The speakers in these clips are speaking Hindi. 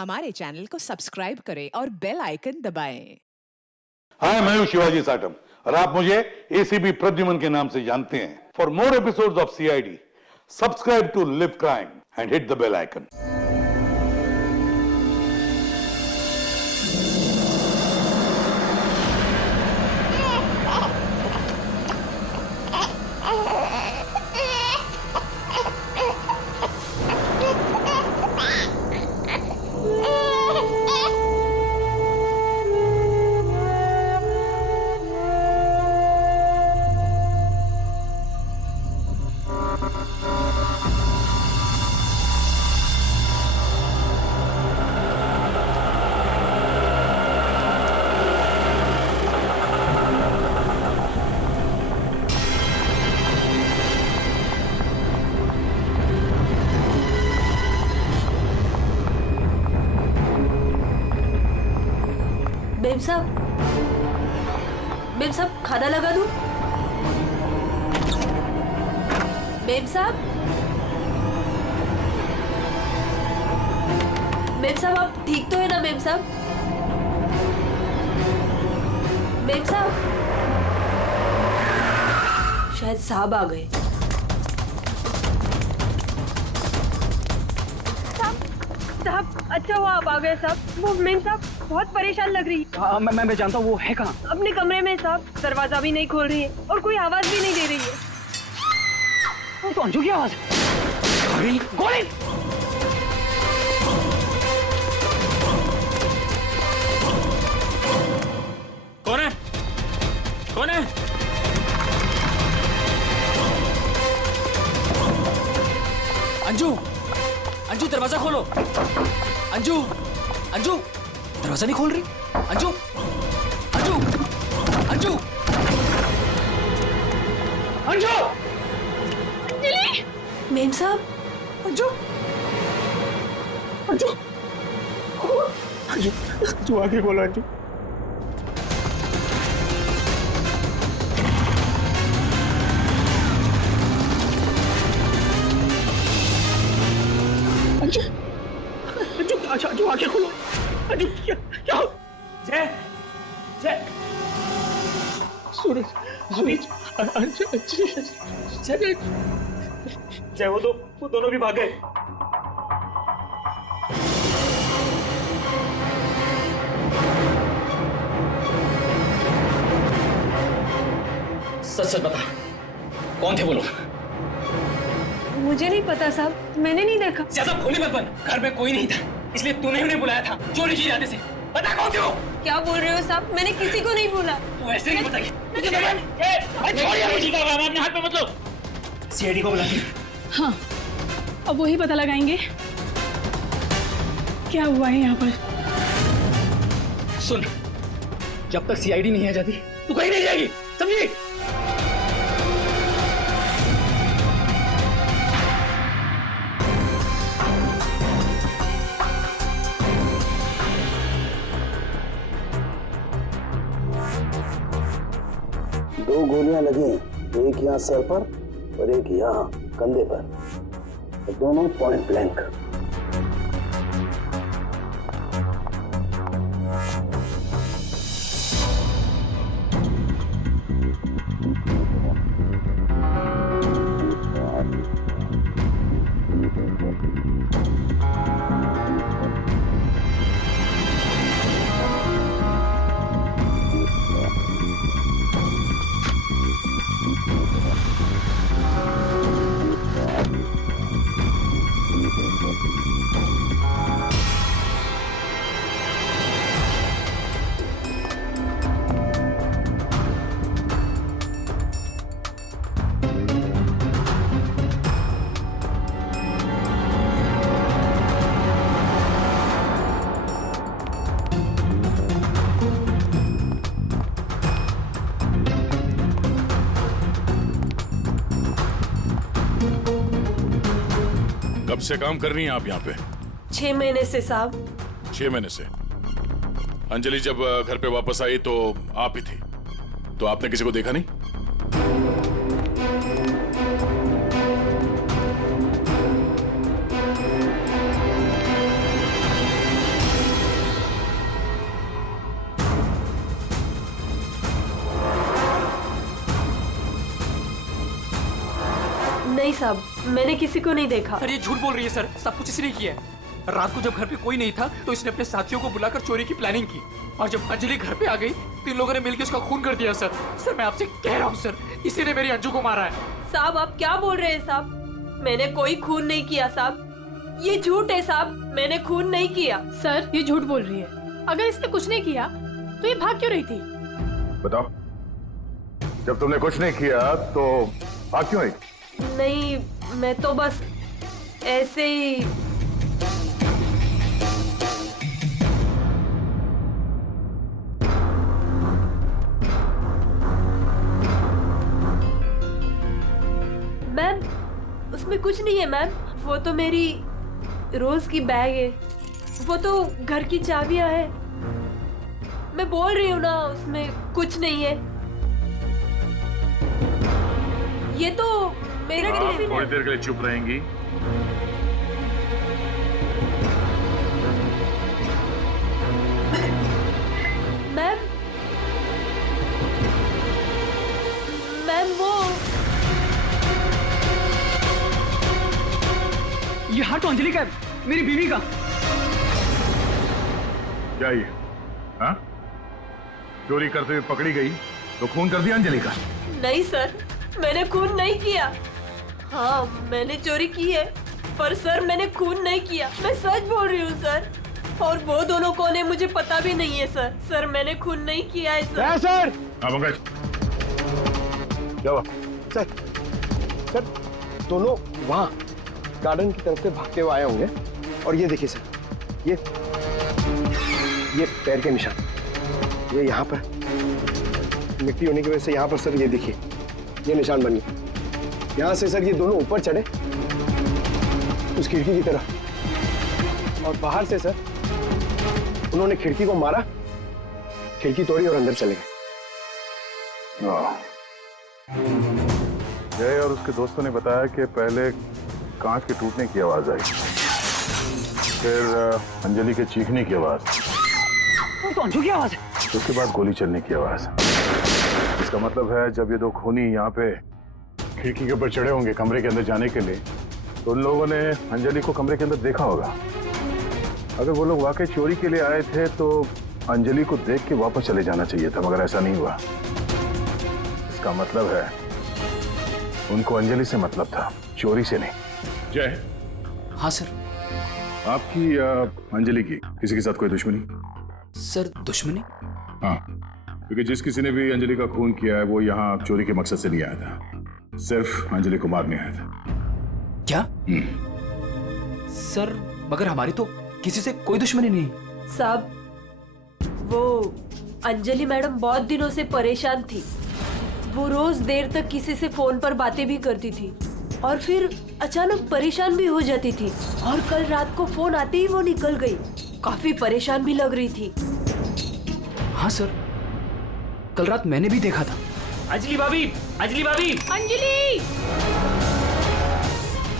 हमारे चैनल को सब्सक्राइब करें और बेल आइकन दबाएं। हाय, मैं हूं शिवाजी साटम और आप मुझे एसीपी प्रद्युमन के नाम से जानते हैं। For more episodes of CID, subscribe to Live Crime and hit the bell icon. बेब साहब खाना लगा दूं? बेब साहब आप ठीक तो है ना? बेब साहब शायद साहब आ गए। साहब अच्छा हुआ आप आ गए साहब। वो मेम साहब बहुत परेशान लग रही है। मैं जानता हूँ वो है कहाँ। अपने कमरे में साहब, दरवाजा भी नहीं खोल रही है और कोई आवाज भी नहीं दे रही है। वो तो अंजू की आवाज है। गोली कौन है? अंजू दरवाजा खोलो। अंजू दरवाजा नहीं खोल रही। अंजू अंजलि! मेम साहब अंजू आगे बोलो। अंजू अंजू आगे खोलो। अंजू क्या जय सूरज जय वो दोनों भी भाग गए। सच बता, कौन थे वो लोग? मुझे नहीं पता साहब, मैंने नहीं देखा। ज्यादा भोली मत बन। घर में कोई नहीं था, इसलिए तूने उन्हें बुलाया था चोरी की इरादे से। बता कौन थे वो? क्या बोल रहे हो साहब? मैंने किसी को नहीं बोला। तू ऐसे नहीं बताइए। अपने हाथ में मत लो। सीआईडी को बुलाती। हाँ, अब वही पता लगाएंगे क्या हुआ है यहाँ पर। सुन, जब तक सीआईडी नहीं आ जाती तू कहीं नहीं जाएगी, समझी? दो गोलियां लगी, एक यहाँ सर पर और एक यहाँ कंधे पर, दोनों पॉइंट ब्लैंक। कब से काम कर रही हैं आप यहाँ पे? 6 महीने से साहब। 6 महीने से। अंजलि जब घर पे वापस आई तो आप ही थी, तो आपने किसी को देखा नहीं? नहीं साहब, मैंने किसी को नहीं देखा। सर ये झूठ बोल रही है सर, सब कुछ इसने किया है। रात को जब घर पे कोई नहीं था तो इसने अपने साथियों को बुलाकर चोरी की प्लानिंग की, और जब अंजलि घर पे आ गई तो इन लोगों ने मिलकर उसका खून कर दिया। सर मैं आपसे कह रहा हूँ सर, इसी ने मेरी अंजू को मारा है। साहब आप क्या बोल रहे हैं साहब? मैंने कोई खून नहीं किया साहब, ये झूठ है साहब, मैंने खून नहीं किया। सर ये झूठ बोल रही है। अगर इसने कुछ नहीं किया तो ये भाग क्यों रही थी? बताओ, जब तुमने कुछ नहीं किया तो भाग क्यों आई? नहीं, मैं तो बस ऐसे ही। मैम उसमें कुछ नहीं है मैम, वो तो मेरी रोज की बैग है, वो तो घर की चाबियां है। मैं बोल रही हूँ ना, उसमें कुछ नहीं है। ये तो मेरा टिफिन है। थोड़ी देर के लिए चुप रहेंगी? मैम वो ये हाथ तो अंजलि का है, मेरी बीवी का। क्या ये? हाँ? चोरी करते हुए पकड़ी गई तो खून कर दिया अंजलि का? नहीं सर, मैंने खून नहीं किया। हाँ मैंने चोरी की है, पर सर मैंने खून नहीं किया, मैं सच बोल रही हूँ सर। और वो दोनों कौन है मुझे पता भी नहीं है सर। सर मैंने खून नहीं किया है सर। सर हाँ पंकज, क्या हुआ? सर दोनों वहाँ गार्डन की तरफ से भागते हुए आए होंगे, और ये देखिए सर, ये पैर के निशान, ये यहाँ पर मिट्टी होने की वजह से यहाँ पर सर ये देखिए ये निशान बन गए। यहाँ से सर ये दोनों ऊपर चढ़े उस खिड़की की तरफ, और बाहर से सर उन्होंने खिड़की को मारा, खिड़की तोड़ी और अंदर चले गए। जय और उसके दोस्तों ने बताया कि पहले कांच के टूटने की आवाज आई, फिर अंजलि के चीखने की आवाज, तो अंजू की आवाज है। उसके बाद गोली चलने की आवाज। इसका मतलब है जब ये दो खूनी यहाँ पे खिड़की के ऊपर चढ़े होंगे कमरे के अंदर जाने के लिए, तो उन लोगों ने अंजलि को कमरे के अंदर देखा होगा। अगर वो लोग वाकई चोरी के लिए आए थे तो अंजलि को देख के वापस चले जाना चाहिए था, मगर ऐसा नहीं हुआ। इसका मतलब है उनको अंजलि से मतलब था, चोरी से नहीं। जय। हाँ सर। आपकी अंजलि की किसी के साथ कोई दुश्मनी? सर दुश्मनी? हाँ, क्योंकि जिस किसी ने भी अंजलि का खून किया है वो यहाँ चोरी के मकसद से नहीं आया था, सिर्फ अंजलि को मारने आया था। क्या? सर मगर हमारी तो किसी से कोई दुश्मनी नहीं। साहब वो अंजलि मैडम बहुत दिनों से परेशान थी, वो रोज देर तक किसी से फोन पर बातें भी करती थी और फिर अचानक परेशान भी हो जाती थी, और कल रात को फोन आते ही वो निकल गई, काफी परेशान भी लग रही थी। हाँ सर, कल रात मैंने भी देखा था। अंजलि भाभी, अंजलि भाभी, अंजलि!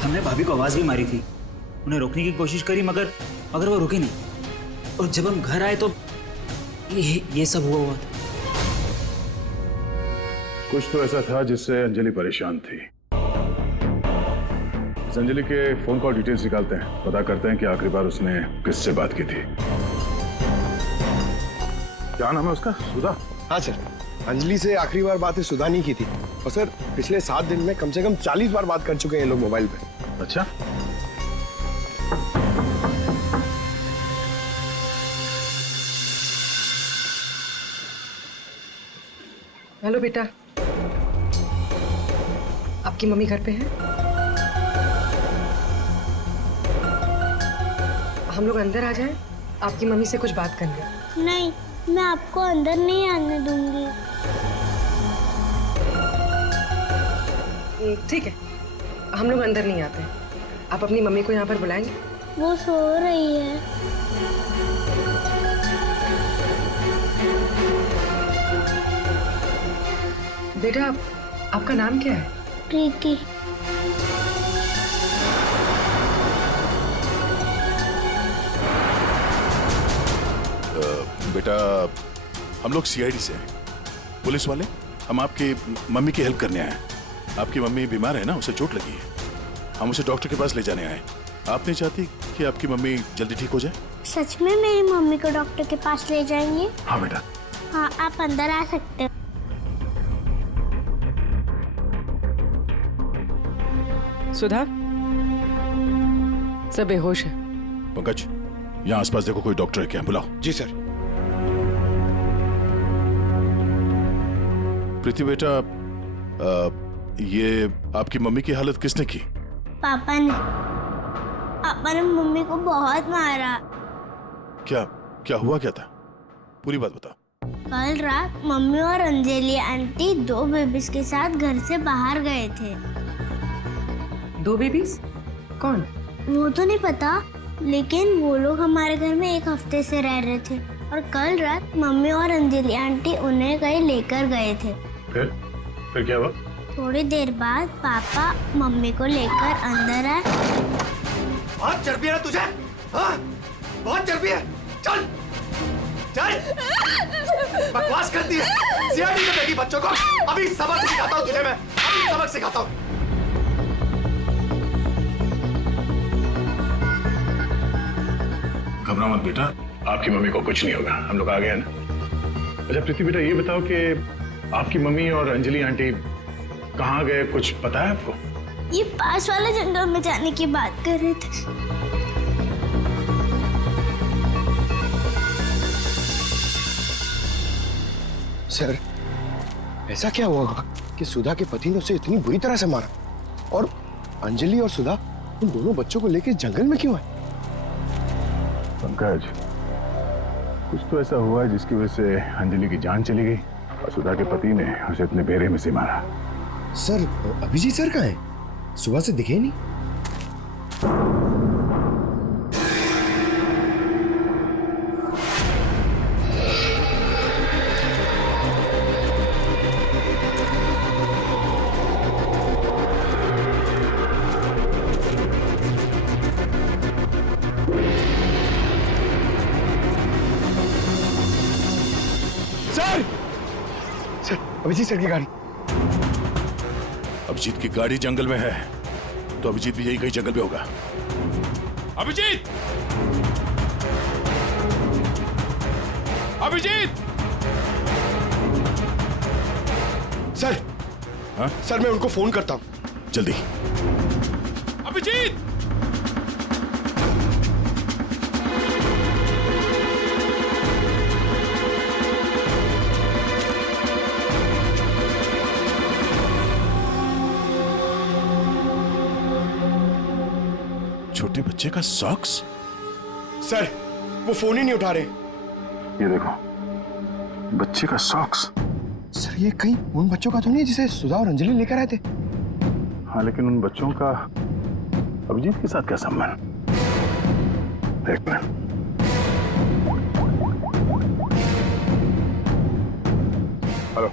हमने भाभी को आवाज भी मारी थी, उन्हें रोकने की कोशिश करी, मगर वो रुके नहीं। और जब हम घर आए तो ये सब हुआ था। कुछ तो ऐसा था जिससे अंजलि परेशान थी। इस अंजलि के फोन कॉल डिटेल्स निकालते हैं, पता करते हैं कि आखिरी बार उसने किससे बात की थी। क्या नाम है उसका? सुधा? हाँ सर, अंजलि से आखिरी बार बात सुधा नहीं की थी, और सर पिछले 7 दिन में कम से कम 40 बार बात कर चुके हैं ये लोग मोबाइल पे। अच्छा, हेलो बेटा, आपकी मम्मी घर पे है? हम लोग अंदर आ जाएं? आपकी मम्मी से कुछ बात करनी है। नहीं, मैं आपको अंदर नहीं आने दूंगी। ठीक है, हम लोग अंदर नहीं आते। आप अपनी मम्मी को यहाँ पर बुलाएंगे? वो सो रही है। बेटा आपका नाम क्या है? प्रीति। बेटा हम लोग सीआईडी से हैं, पुलिस वाले। हम आपकी मम्मी की हेल्प करने आए हैं। आपकी मम्मी बीमार है ना, उसे चोट लगी है। हम उसे डॉक्टर के पास ले जाने आए। आप नहीं चाहती कि आपकी मम्मी जल्दी ठीक हो जाए? सच में मेरी मम्मी को डॉक्टर के पास ले जाएंगे? हाँ बेटा। हाँ, आप अंदर आ सकते हो। सुधा, सब बेहोश है। पंकज, यहाँ आसपास देखो कोई डॉक्टर है क्या? बुलाओ। जी सर। प्रीति बेटा, ये आपकी मम्मी की हालत किसने की? पापा ने मम्मी को बहुत मारा। क्या क्या हुआ, क्या था? पूरी बात बताओ। कल रात मम्मी और अंजलि आंटी 2 बेबीज के साथ घर से बाहर गए थे। 2 बेबीज? कौन? वो तो नहीं पता, लेकिन वो लोग हमारे घर में 1 हफ्ते से रह रहे थे और कल रात मम्मी और अंजलि आंटी उन्हें कहीं लेकर गए थे। फिर क्या हुआ? थोड़ी देर बाद पापा मम्मी को लेकर अंदर आए। बहुत चर्बी है ना तुझे? हाँ? बहुत चर्बी है। चल चल, बकवास करती है। सीआईडी में देखी बच्चों को। अभी सबक सिखाता हूँ तुझे मैं, अभी सबक सिखाता हूँ। घबरा मत बेटा, आपकी मम्मी को कुछ नहीं होगा, हम लोग आ गए ना। अच्छा प्रीति बेटा, ये बताओ कि आपकी मम्मी और अंजलि आंटी कहाँ गए, कुछ पता है आपको? ये पास वाले जंगल में जाने की बात कर रहे थे। सर, ऐसा क्या हुआ होगा कि सुधा के पति ने उसे इतनी बुरी तरह से मारा, और अंजलि और सुधा उन दोनों बच्चों को लेकर जंगल में क्यों आए? पंकज, कुछ तो ऐसा हुआ है जिसकी वजह से अंजलि की जान चली गई और सुधा के पति ने उसे अपने बेरे में से मारा। सर, अभिजीत सर कहाँ है? सुबह से दिखे नहीं। सर, अभिजीत सर की गाड़ी। अभिजीत की गाड़ी जंगल में है, तो अभिजीत भी यही कहीं जंगल में होगा। अभिजीत! अभिजीत! सर, हाँ? सर मैं उनको फोन करता हूँ। जल्दी। अभिजीत! छोटे बच्चे का सॉक्स? सर, वो फोन ही नहीं उठा रहे। ये देखो, बच्चे का सॉक्स। सर, ये कहीं उन बच्चों का तो नहीं है जिसे सुधा और अंजलि लेकर आए थे? हाँ, लेकिन उन बच्चों का अभिजीत के साथ क्या संबंध? एक मिनट। हेलो,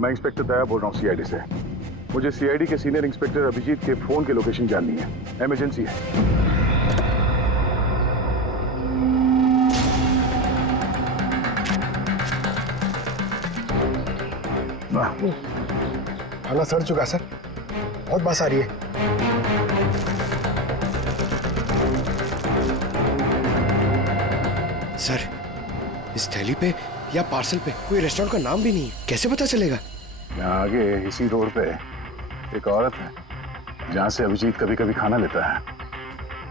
मैं इंस्पेक्टर दया बोल रहा हूँ सीआईडी से। मुझे सीआईडी के सीनियर इंस्पेक्टर अभिजीत के फोन की लोकेशन जाननी है, इमरजेंसी है। थाना सड़ चुका सर, बहुत बात आ रही है। सर, इस थैली पे या पार्सल पे कोई रेस्टोरेंट का नाम भी नहीं है, कैसे पता चलेगा? यहाँ आगे इसी रोड पे एक औरत है जहाँ से अभिजीत कभी कभी खाना लेता है।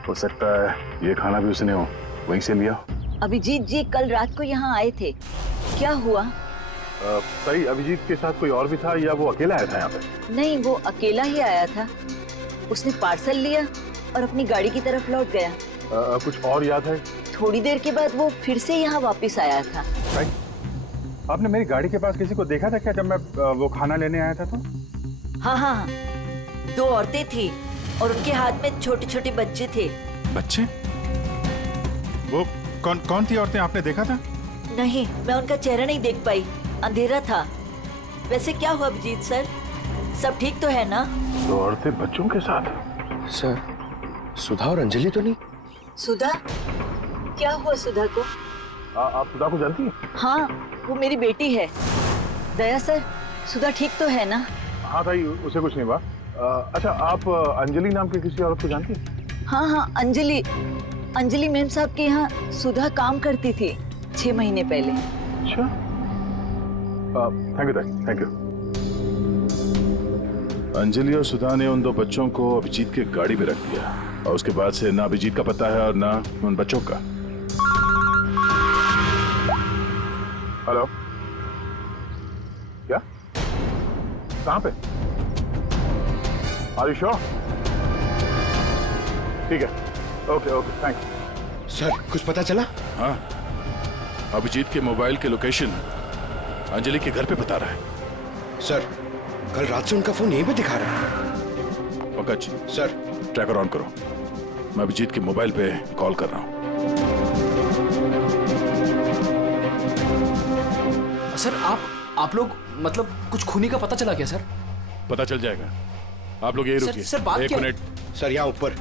हो सकता है ये खाना भी उसने वहीं से लिया। अभिजीत जी कल रात को यहाँ आए थे, क्या हुआ? सही, अभिजीत के साथ कोई और भी था या वो अकेला आया था यहाँ पे? नहीं, वो अकेला ही आया था। उसने पार्सल लिया और अपनी गाड़ी की तरफ लौट गया। कुछ और याद है? थोड़ी देर के बाद वो फिर से यहाँ वापस आया था। आपने मेरी गाड़ी के पास किसी को देखा था क्या जब मैं वो खाना लेने आया था तो? हाँ हाँ, 2 औरतें थी और उनके हाथ में छोटे छोटे बच्चे थे। बच्चे? वो कौन थी औरतें, आपने देखा था? नहीं, मैं उनका चेहरा नहीं देख पाई, अंधेरा था। वैसे क्या हुआ अभिजीत सर, सब ठीक तो है ना? 2 औरतें बच्चों के साथ? सर, सुधा और अंजलि तो नहीं? सुधा? क्या हुआ सुधा को? आप सुधा को जानती हैं? हाँ, वो मेरी बेटी है। दया सर, सुधा ठीक तो है ना? हाँ भाई, उसे कुछ नहीं हुआ। अच्छा, आप अंजलि नाम के किसी औरत को जानती हैं? हाँ, अंजलि मैम साहब के यहाँ सुधा काम करती थी 6 महीने पहले। अच्छा, थैंक यू। अंजलि और सुधा ने उन 2 बच्चों को अभिजीत के गाड़ी में रख दिया और उसके बाद से ना अभिजीत का पता है और ना उन बच्चों का। हेलो, क्या? कहाँ पे? Are you sure? ठीक है, ओके, थैंक्स। सर, कुछ पता चला? हाँ, अभिजीत के मोबाइल के लोकेशन अंजलि के घर पे बता रहा है। सर, कल रात से उनका फोन यहीं पे दिखा रहा है। पंकज सर, ट्रैकर ऑन करो, मैं अभिजीत के मोबाइल पे कॉल कर रहा हूँ। सर, आप लोग मतलब कुछ खूनी का पता चला क्या सर? पता चल जाएगा, आप लोग यही रुकिए। सर, बात 1 क्या? मिनट। सर, यहाँ ऊपर।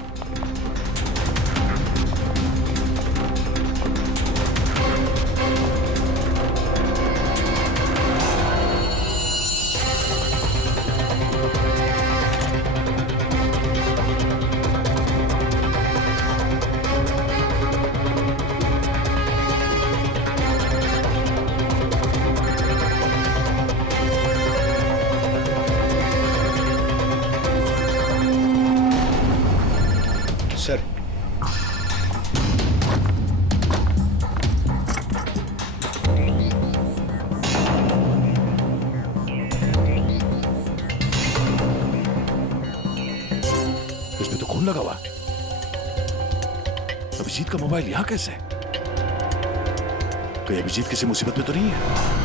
सर, इसमें तो खून लगा हुआ। अभिजीत का मोबाइल यहाँ कैसे? कहीं अभिजीत किसी मुसीबत में तो नहीं है?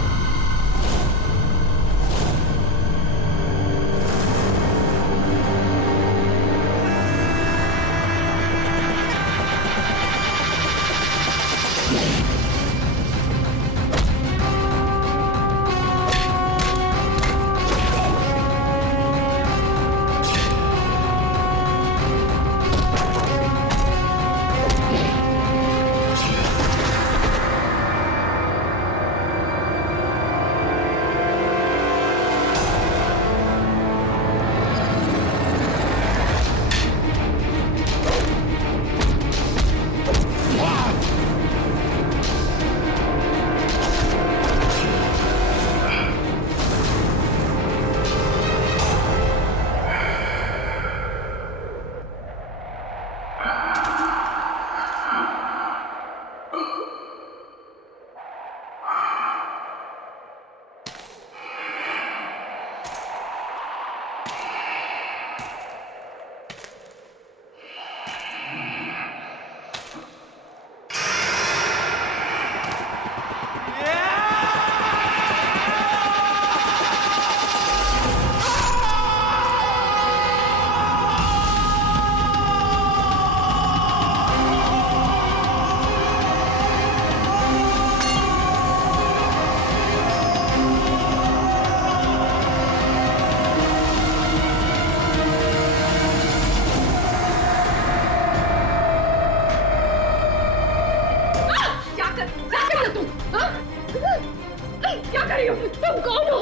तुम कौन हो?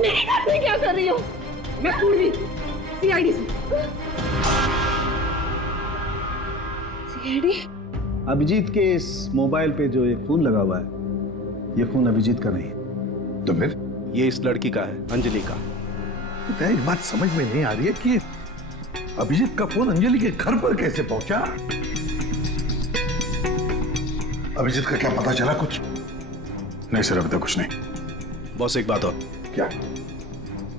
मेरे घर में क्या कर रही हो? मैं पूर्वी, सीआईडी से। सीआईडी? अभिजीत के इस मोबाइल पे जो एक फोन लगा हुआ है, ये फोन अभिजीत का नहीं है। तो फिर? ये इस लड़की का है, अंजलि का। तो एक बात समझ में नहीं आ रही है कि अभिजीत का फोन अंजलि के घर पर कैसे पहुंचा? अभिजीत का क्या पता चला कुछ? नहीं सर, अभी तक कुछ नहीं। बॉस, एक बात और। क्या?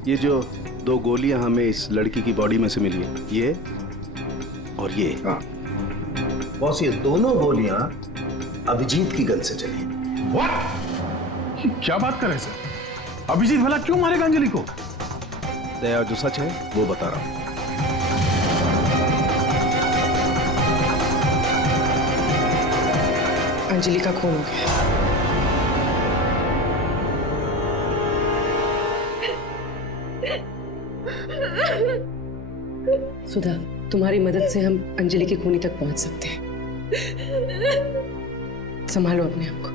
ये जो 2 गोलियां हमें इस लड़की की बॉडी में से मिली है, ये और ये। हाँ। बॉस, ये दोनों गोलियां अभिजीत की गन से चली। What? क्या बात कर रहे हैं सर? अभिजीत भला क्यों मारेगा अंजलि को? दया, जो सच है वो बता रहा हूं। अंजलि का खून हो गया। सुधा, तुम्हारी मदद से हम अंजलि की खूनी तक पहुंच सकते हैं। संभालो अपने आप को।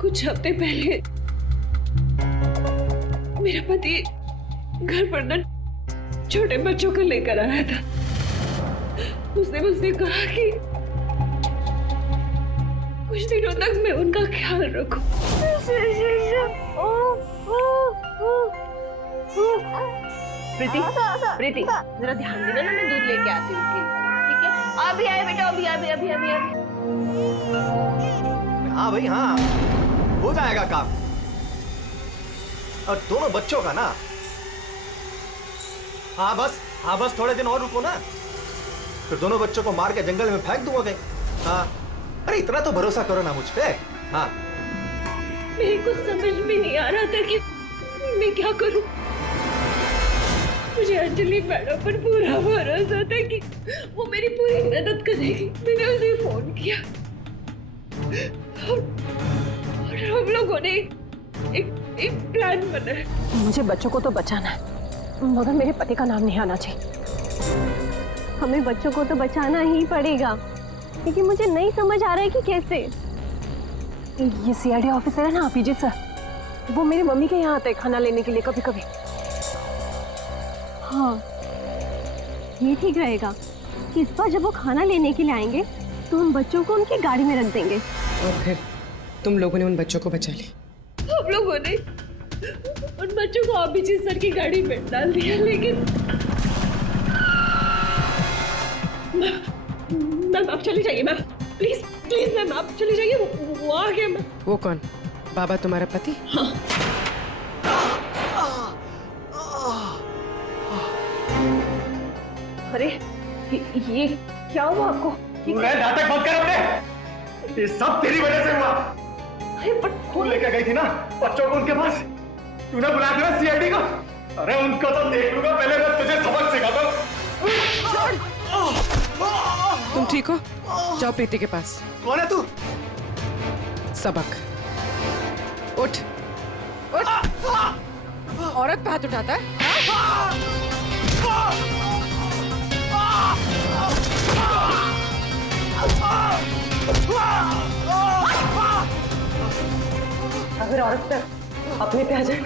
कुछ हफ्ते पहले मेरा पति घर पर न छोटे बच्चों को लेकर आया था। उसने मुझसे कहा कि कुछ दिनों तक मैं उनका ख्याल रखूं। प्रीति, प्रीति, जरा ध्यान देना ना, मैं दूध लेके आती हूँ। ठीक है? अभी आए बेटा, अभी अभी अभी अभी अभी। हाँ भाई हाँ, हो जाएगा काम। और दोनों बच्चों का ना, हाँ बस थोड़े दिन और रुको ना, फिर दोनों बच्चों को मार के जंगल में फेंक दूंगा कहीं। हाँ, अरे इतना तो भरोसा करो ना मुझ पे। हाँ, मेरे को समझ में नहीं आ रहा था कि मैं क्या करूं। मुझे अंजलि मैडम पर पूरा भरोसा था कि वो मेरी पूरी मदद करेगी। मैंने उसे फोन किया और हम लोगों ने एक प्लान बनाया। मुझे बच्चों को तो बचाना है, मगर मेरे पति का नाम नहीं आना चाहिए। हमें बच्चों को तो बचाना ही पड़ेगा, लेकिन मुझे नहीं समझ आ रहा है कि कैसे। ये सीआईडी ऑफिसर है ना अभिजीत सर, वो मेरी मम्मी के यहाँ आते हैं खाना लेने के लिए कभी कभी। हाँ, ये ठीक रहेगा कि इस बार जब वो खाना लेने के लिए आएंगे तो हम बच्चों को उनकी गाड़ी में रख देंगे। और फिर तुम लोगों ने उन बच्चों को बचा लिया। हम लोगों ने उन बच्चों को अभिजीत सर की गाड़ी में डाल दिया, लेकिन मैम आप चले जाइए। मैम प्लीज प्लीज मैम आप चले जाइए, वो आ गया। मैम वो कौन? बाबा तुम्हारा पति? हाँ। अरे ये क्या हुआ आपको? नाटक बंद कर अपने, ये सब तेरी वजह से हुआ। अरे पर खून लेकर गई थी ना बच्चों को उनके पास, तूने बुलाया था ना सीआईडी को। अरे उनको तो देख लूंगा, पहले मैं तुझे सबक सिखाता हूं। तुम ठीक हो? जाओ प्रीति के पास। कौन है तू? सबक। उठ उठ। औरत पे हाथ उठाता है? अगर औरत पे अपने पे आ जाए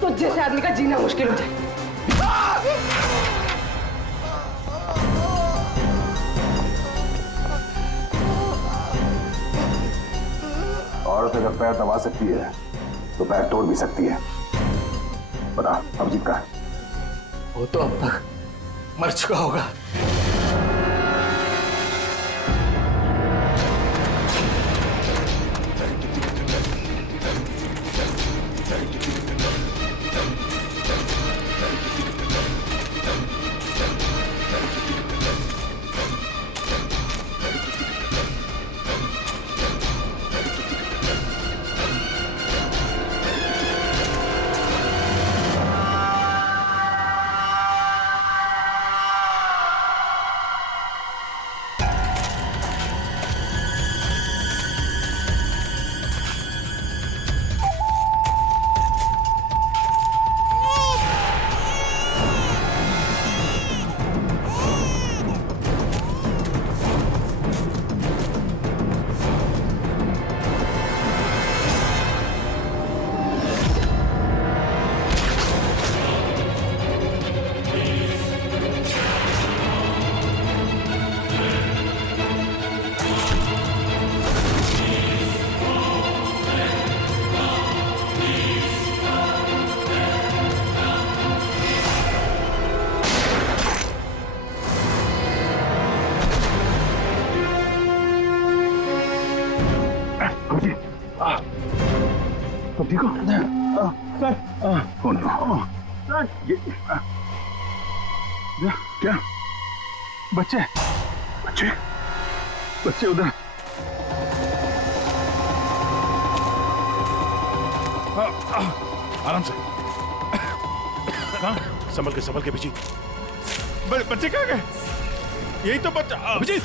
तो जैसे आदमी का जीना मुश्किल हो जाए। औरत अगर पैर दबा सकती है तो पैर तोड़ भी सकती है। बता अभिजीत का? वो तो अब तक मर चुका होगा। तुम ठीक हो? सर कौन? क्या? बच्चे बच्चे बच्चे उधर। आराम से। संभल के अभिजीत। बच्चे कहाँ गए? यही तो बच्चा। अभिजीत,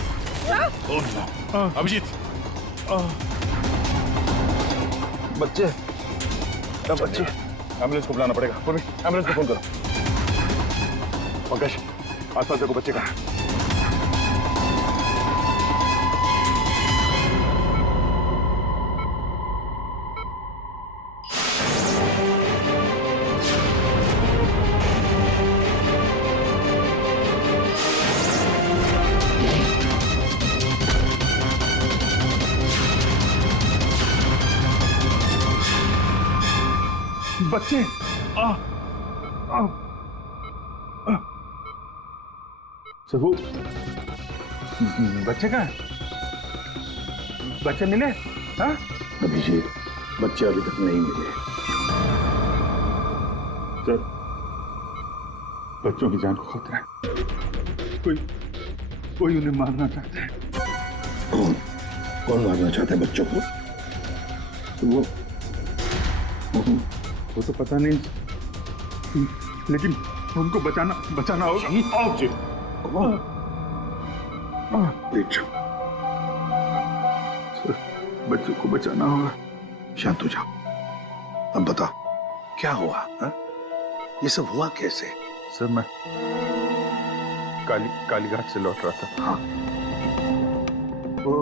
अभिजीत। बच्चे बच्चे एम्बुलेंस को बुलाना पड़ेगा। एम्बुलेंस को फोन करो। पंकज आसपास देखो बच्चे कहाँ हैं। बच्चे सर वो बच्चे कहाँ हैं? बच्चे मिले? हाँ? अभिजीत, बच्चे अभी तक नहीं मिले। सर, बच्चों की जान को खतरा है। कोई उन्हें मारना चाहता है। कौन मारना चाहता है बच्चों को? वो तो पता नहीं, लेकिन उनको बचाना होगा। आओ जी। बच्चों को बचाना होगा। शांत हो जाओ। अब बताओ क्या हुआ? हा? ये सब हुआ कैसे? सर मैं कालीघाट से लौट रहा था। हाँ। वो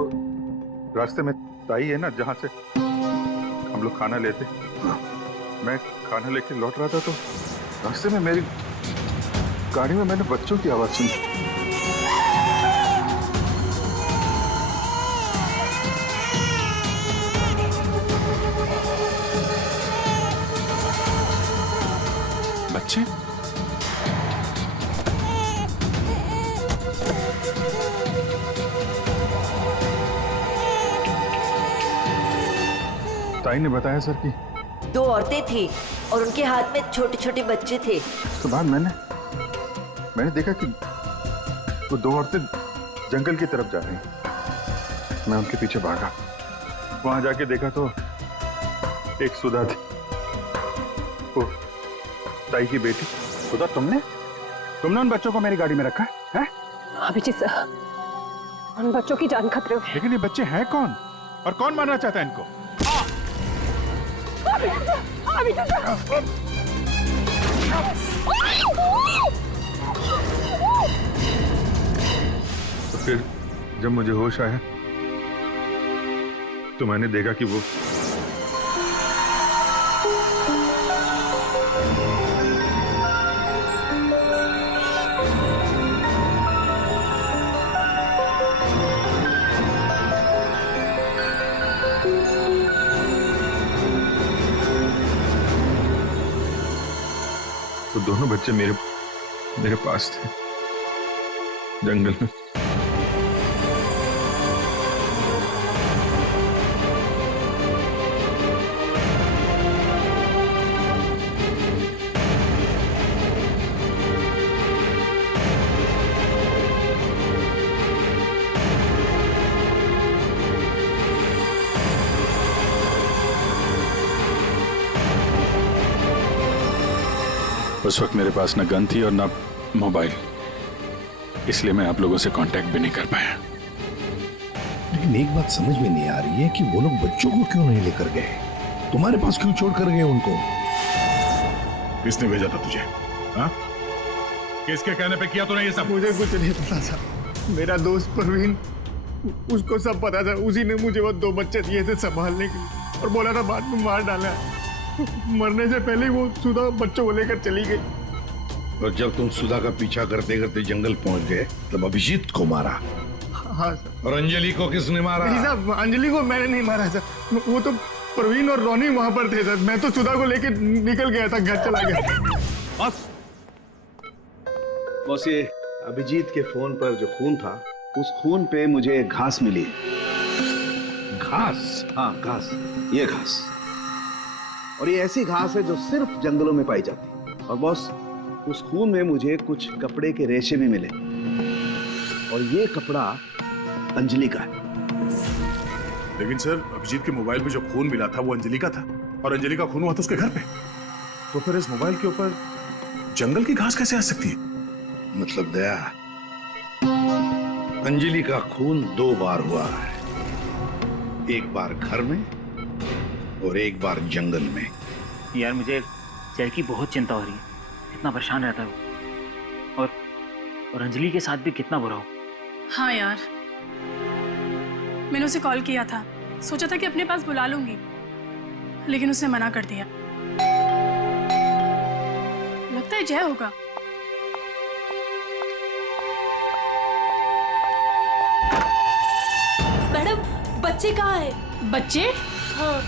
रास्ते में ताई है ना, जहाँ से हम लोग खाना लेते। हाँ। मैं खाना लेके लौट रहा था तो रास्ते में मेरी गाड़ी में मैंने बच्चों की आवाज सुनी। बच्चे? ताई ने बताया सर कि 2 औरतें थी और उनके हाथ में छोटे छोटे बच्चे थे। उसके बाद मैंने देखा कि वो 2 औरतें जंगल की तरफ जा रही हैं। मैं उनके पीछे भागा। वहां जाके देखा तो एक सुधा थी, वो ताई की बेटी। सुधा, तुमने उन बच्चों को मेरी गाड़ी में रखा है? अभिजीत सर, उन बच्चों की जान खतरे में। लेकिन ये बच्चे हैं कौन और कौन मारना चाहता है इनको? तो फिर जब मुझे होश आया तो मैंने देखा कि वो दोनों बच्चे मेरे पास थे जंगल में। उस वक्त मेरे पास ना गन थी और ना मोबाइल, इसलिए मैं आप लोगों से कांटेक्ट भी नहीं कर पाया। लेकिन एक बात समझ में नहीं आ रही है कि वो लोग बच्चों को क्यों नहीं लेकर गए? तुम्हारे पास क्यों छोड़ कर गए उनको? किसने भेजा था तुझे? हाँ? किसके कहने पे किया तूने ये सब? मुझे कुछ नहीं पता था। मेरा दोस्त परवीन, उसको सब पता था। उसी ने मुझे वो 2 बच्चे दिए थे संभालने के लिए और बोला था बाद में मार डाला। मरने से पहले वो सुधा बच्चों को लेकर चली गई। और जब तुम सुधा का पीछा करते करते जंगल पहुंच गए तब अभिजीत को मारा? हाँ सर। और अंजलि को किसने मारा? नहीं साहब, अंजलि को मैंने नहीं मारा सर। वो तो प्रवीण और रोनी वहां पर थे सर। मैं तो सुधा को लेकर निकल गया था, घर चला गया। बस ये अभिजीत के फोन पर जो खून था, उस खून पे मुझे घास मिली। घास? हाँ घास, ये घास। और ये ऐसी घास है जो सिर्फ जंगलों में पाई जाती है। और बॉस, उस खून में मुझे कुछ कपड़े के रेशे भी मिले और ये कपड़ा अंजलि का है। लेकिन सर, अभिजीत के मोबाइल पे जो खून मिला था वो अंजलि का था और अंजलि का खून हुआ था उसके घर पे। तो फिर इस मोबाइल के ऊपर जंगल की घास कैसे आ सकती है? मतलब दया, अंजलि का खून 2 बार हुआ है, एक बार घर में और एक बार जंगल में। यार मुझे सर की बहुत चिंता हो रही है। कितना परेशान रहता है वो, और अंजलि के साथ भी कितना बुरा हो। हाँ यार, मैंने उसे कॉल किया था, सोचा था कि अपने पास बुला लूंगी, लेकिन उसने मना कर दिया। लगता है जय होगा। मैडम, बच्चे कहाँ हैं? बच्चे? हाँ।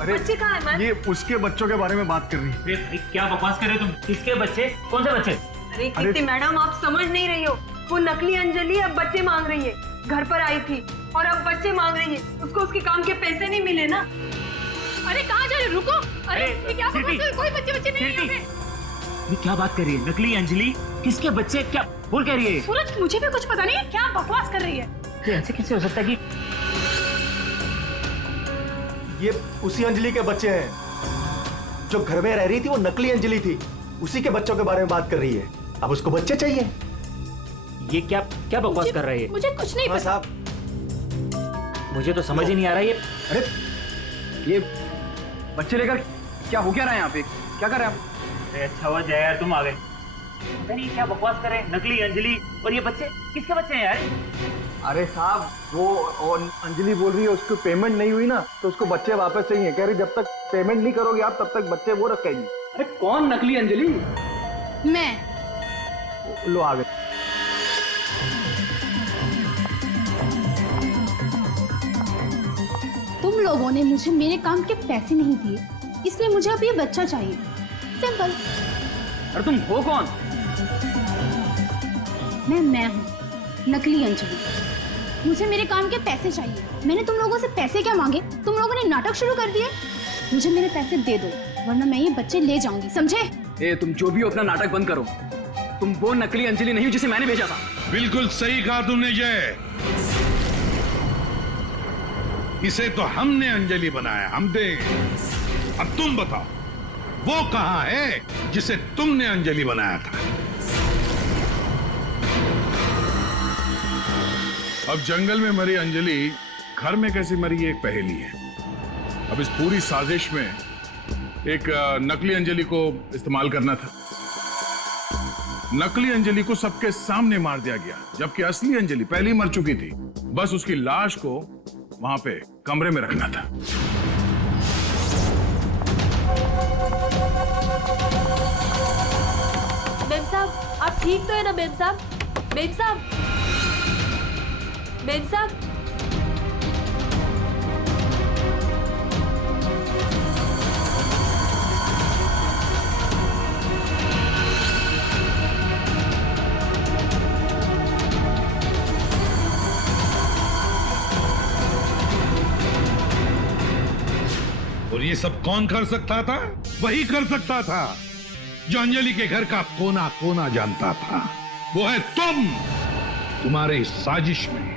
अरे बच्चे कहाँ है मैम? ये उसके बच्चों के बारे में बात कर रही है। अरे भाई क्या बकवास कर रहे हो तुम? किसके बच्चे? कौन से बच्चे? अरे कीर्ति मैडम, आप समझ नहीं रही हो। वो नकली अंजलि अब बच्चे मांग रही है। घर पर आई थी और अब बच्चे मांग रही है। उसको उसके काम के पैसे नहीं मिले ना। अरे कहाँ जा रहे हो? रुको। अरे ये क्या बकवास कर रहे हो? कोई बच्चे नहीं है यहाँ पे। ये क्या बात कर रही है? नकली अंजलि? किसके बच्चे? क्या बोल कह रही है? सूरज, मुझे भी कुछ पता नहीं है क्या बकवास कर रही है। ये ऐसे कैसे हो सकता है कि ये उसी अंजलि के बच्चे हैं जो घर में रह रही थी। वो नकली अंजलि थी। उसी के बच्चों के बारे में बात कर रही है। अब उसको बच्चे चाहिए। ये क्या क्या बकवास कर रही है? मुझे कुछ नहीं पता साहब, मुझे तो समझ ही नहीं आ रहा है। अरे ये बच्चे लेकर क्या हो क्या रहा है यहाँ पे? क्या कर रहे हैं आप? अरे अच्छा हुआ जय यार तुम आ गए। नहीं क्या बकवास कर रहे हैं? नकली अंजलि और ये बच्चे किसके बच्चे हैं यार? अरे साहब, वो अंजलि बोल रही है उसको पेमेंट नहीं हुई ना, तो उसको बच्चे वापस चाहिए। कह रही जब तक पेमेंट नहीं करोगे आप तब तक बच्चे वो रखेगी। अरे कौन नकली अंजलि? मैं। लो आ गए। तुम लोगों ने मुझे मेरे काम के पैसे नहीं दिए, इसलिए मुझे अब ये बच्चा चाहिए। सिंपल। अरे तुम हो कौन? मैं हूँ नकली अंजलि। मुझे मेरे काम के पैसे चाहिए। मैंने तुम लोगों से पैसे क्या मांगे? तुम लोगों ने नाटक शुरू कर दिया। मुझे मेरे पैसे दे दो वरना मैं ये बच्चे ले जाऊंगी, समझे? ए तुम जो भी हो अपना नाटक बंद करो। तुम वो नकली अंजलि नहीं हो जिसे मैंने भेजा था। बिल्कुल सही कहा तुमने जय। इसे तो हमने अंजलि बनाया, हम दे। अब तुम बताओ वो कहां है जिसे तुमने अंजलि बनाया था? अब जंगल में मरी अंजलि घर में कैसे मरी ये एक पहेली है। अब इस पूरी साजिश में एक नकली अंजलि को इस्तेमाल करना था। नकली अंजलि को सबके सामने मार दिया गया, जबकि असली अंजलि पहले ही मर चुकी थी। बस उसकी लाश को वहां पे कमरे में रखना था। मेम साहब, आप ठीक तो है ना? मेम साहब, मेम साहब, मेम साहब। और ये सब कौन कर सकता था? वही कर सकता था जो अंजलि के घर का कोना कोना जानता था। वो है तुम। तुम्हारे इस साजिश में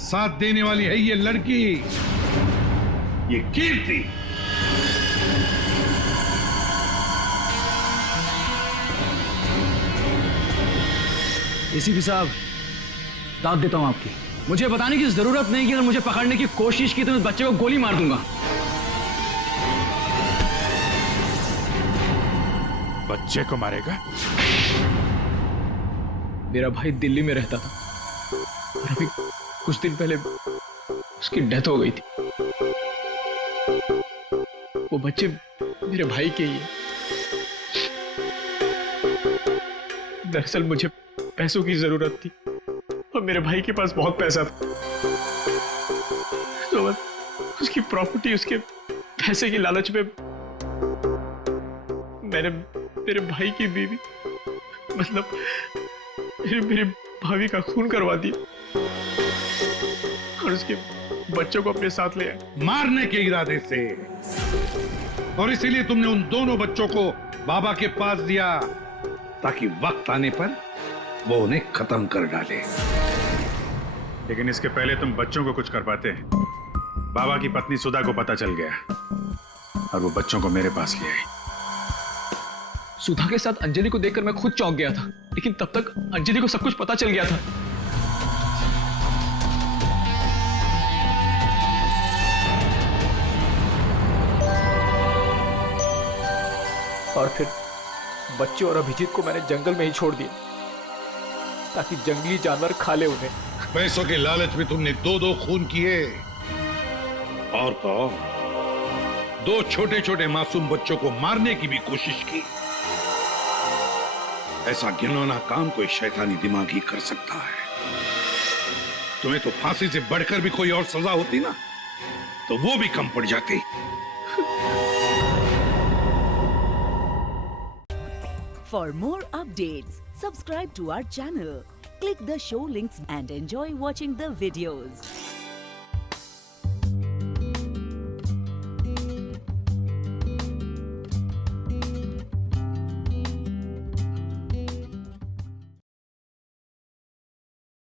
साथ देने वाली है ये लड़की, ये कीर्ति। एसीपी साहब, दाद देता हूं आपकी। मुझे बताने की जरूरत नहीं कि अगर मुझे पकड़ने की कोशिश की तो मैं बच्चे को गोली मार दूंगा। बच्चे को मारेगा? मेरा भाई दिल्ली में रहता था और अभी कुछ दिन पहले उसकी डेथ हो गई थी। वो बच्चे मेरे भाई के ही हैं। दरअसल मुझे पैसों की जरूरत थी और मेरे भाई के पास बहुत पैसा था, तो उसकी प्रॉपर्टी, उसके पैसे की लालच में मैंने मेरे भाई की बीवी, मतलब मेरी भाभी का खून करवा दिया और उसके बच्चों को अपने साथ ले आए मारने के इरादे से। और इसीलिए तुमने उन दोनों बच्चों को बाबा के पास दिया ताकि वक्त आने पर वो उन्हें खत्म कर डाले। लेकिन इसके पहले तुम बच्चों को कुछ कर पाते। बाबा की पत्नी सुधा को पता चल गया और वो बच्चों को मेरे पास ले आई। सुधा के साथ अंजलि को देखकर मैं खुद चौंक गया था, लेकिन तब तक अंजलि को सब कुछ पता चल गया था। और फिर बच्चे और अभिजीत को मैंने जंगल में ही छोड़ दिया ताकि जंगली जानवर खा ले उन्हें। पैसों के लालच में तुमने दो खून किए और तो दो छोटे छोटे मासूम बच्चों को मारने की भी कोशिश की। ऐसा घिनौना काम कोई शैतानी दिमाग ही कर सकता है। तुम्हें तो फांसी से बढ़कर भी कोई और सजा होती ना तो वो भी कम पड़ जाती। For more updates, subscribe to our channel, click the show links and enjoy watching the videos.